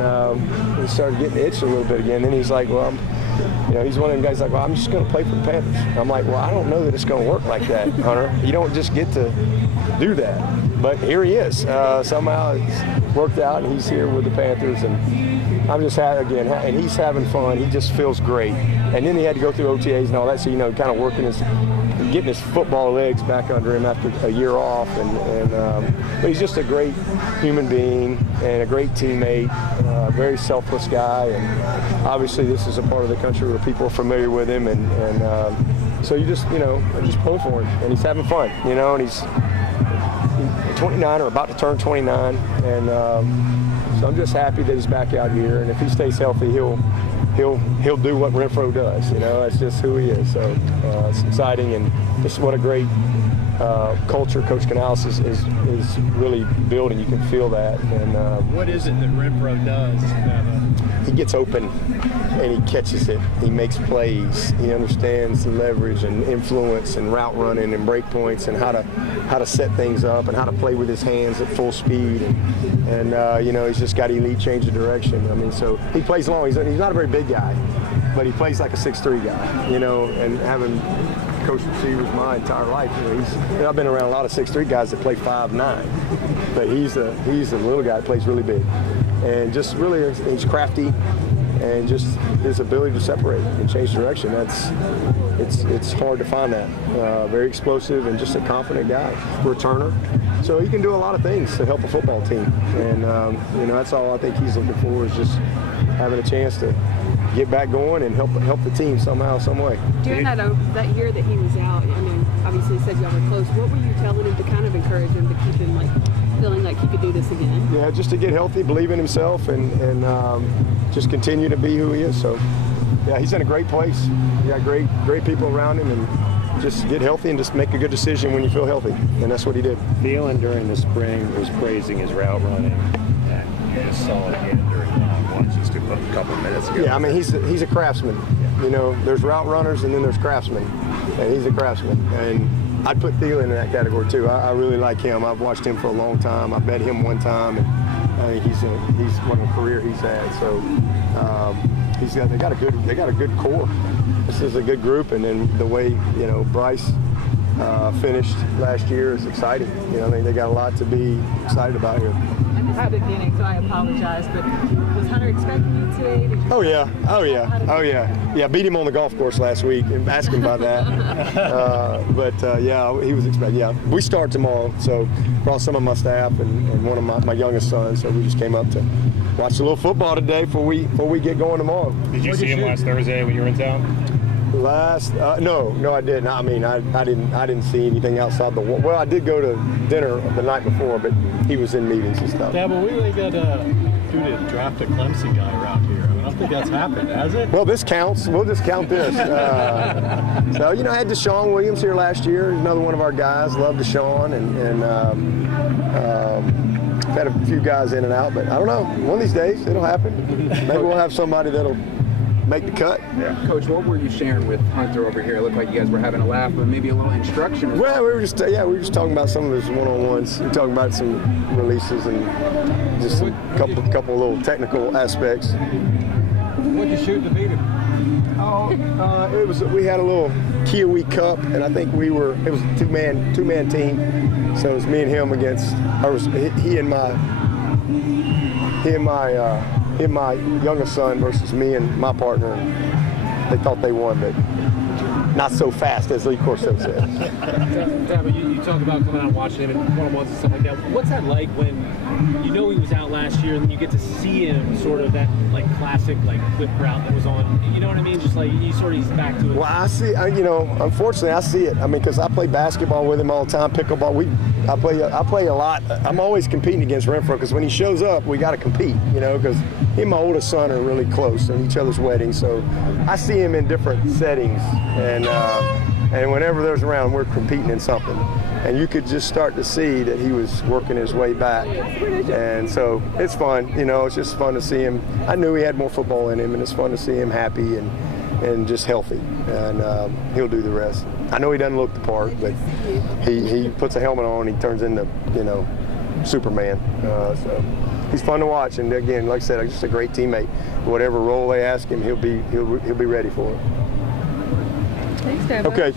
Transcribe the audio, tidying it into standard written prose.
and he started getting itched a little bit again. Then he's like, well, he's one of them guys like, well, I'm just going to play for the Panthers. I'm like, well, I don't know that it's going to work like that, Hunter. You don't just get to do that. But here he is. Somehow it's worked out, and he's here with the Panthers, and I'm just happy again. And he's having fun. He just feels great. And then he had to go through OTAs and all that, so kind of getting his football legs back under him after a year off. But he's just a great human being and a great teammate, very selfless guy. And obviously, this is a part of the country where people are familiar with him, and so you just pull for him, and he's having fun, and he's 29 or about to turn 29, and so I'm just happy that he's back out here. And if he stays healthy, he'll do what Renfrow does. That's just who he is. So it's exciting, and just what a great culture Coach Canales is really building. You can feel that. And what is it that Renfrow does? He gets open and he catches it. He makes plays. He understands the leverage and influence and route running and break points and how to set things up and how to play with his hands at full speed. And he's just got elite change of direction. I mean, so he plays long. He's not a very big guy, but he plays like a 6'3" guy. And having coached receivers my entire life, I've been around a lot of 6'3" guys that play 5'9", but he's a little guy that plays really big, and just really he's crafty, and just his ability to separate and change direction. It's hard to find that. Very explosive and just a confident guy, returner. So he can do a lot of things to help a football team, and that's all I think he's looking for, is just having a chance to get back going and help the team somehow, some way. During that year that he was out, obviously you said y'all were close. What were you telling him to kind of encourage him to keep him feeling like he could do this again? Yeah, just to get healthy, believe in himself, and just continue to be who he is. So, yeah, he's in a great place. You got great people around him, and just get healthy and just make a good decision when you feel healthy, and that's what he did. Thielen during the spring was praising his route running, and you just saw it again during once just a couple of minutes ago. Yeah, I mean, he's a craftsman. There's route runners and then there's craftsmen, and he's a craftsman. And I'd put Thielen in that category too. I really like him. I've watched him for a long time. I met him one time, and I think he's what a career he's had. So they got a good core. This is a good group, and then the way Bryce finished last year is exciting. I think they got a lot to be excited about here. I missed the beginning, so I apologize, but was Hunter expecting you today? Oh yeah. Yeah, beat him on the golf course last week and asked him about that. Yeah, he was expecting. Yeah, we start tomorrow, so brought some of my staff and one of my youngest sons, so we just came up to watch a little football today before we get going tomorrow. Did you see him last Thursday when you were in town? No, I didn't. I mean, I didn't see anything outside the wall. Well, I did go to dinner the night before, but he was in meetings and stuff. Yeah, but we really got who to draft a Clemson guy around here. I don't think that's happened, has it? Well, this counts. We'll just count this. So, I had Deshaun Williams here last year. Another one of our guys. Love Deshaun, and had a few guys in and out, but I don't know. One of these days, it'll happen. Maybe we'll have somebody that'll make the cut. Yeah. Coach, what were you sharing with Hunter over here? It looked like you guys were having a laugh, but maybe a little instruction. Well, we were just talking about some of his one-on-ones. We were talking about some releases and just a couple little technical aspects. What'd you shoot to beat him? We had a little Kiwi Cup, and I think it was a two-man team. So it was me and him against, or it was he and my youngest son versus me and my partner. They thought they won, but not so fast, as Lee Corso said. Dabo, you talk about coming out and watching him and one-on-ones and stuff like that. What's that like when he was out last year and then you get to see him sort of that classic whip route that was on? You know what I mean? Just he's back to it. Well, I see. Unfortunately, I see it. I mean, because I play basketball with him all the time, pickleball. I play a lot. I'm always competing against Renfrow because when he shows up, we got to compete. Because he and my oldest son are really close on each other's weddings, so I see him in different settings, and whenever there's around, we're competing in something. And you could just start to see that he was working his way back. And so it's fun, it's just fun to see him. I knew he had more football in him, and it's fun to see him happy and just healthy. And he'll do the rest. I know he doesn't look the part, but he puts a helmet on and he turns into, Superman. So he's fun to watch. And again, like I said, just a great teammate. Whatever role they ask him, he'll be ready for it. Thanks, Dabo. Okay.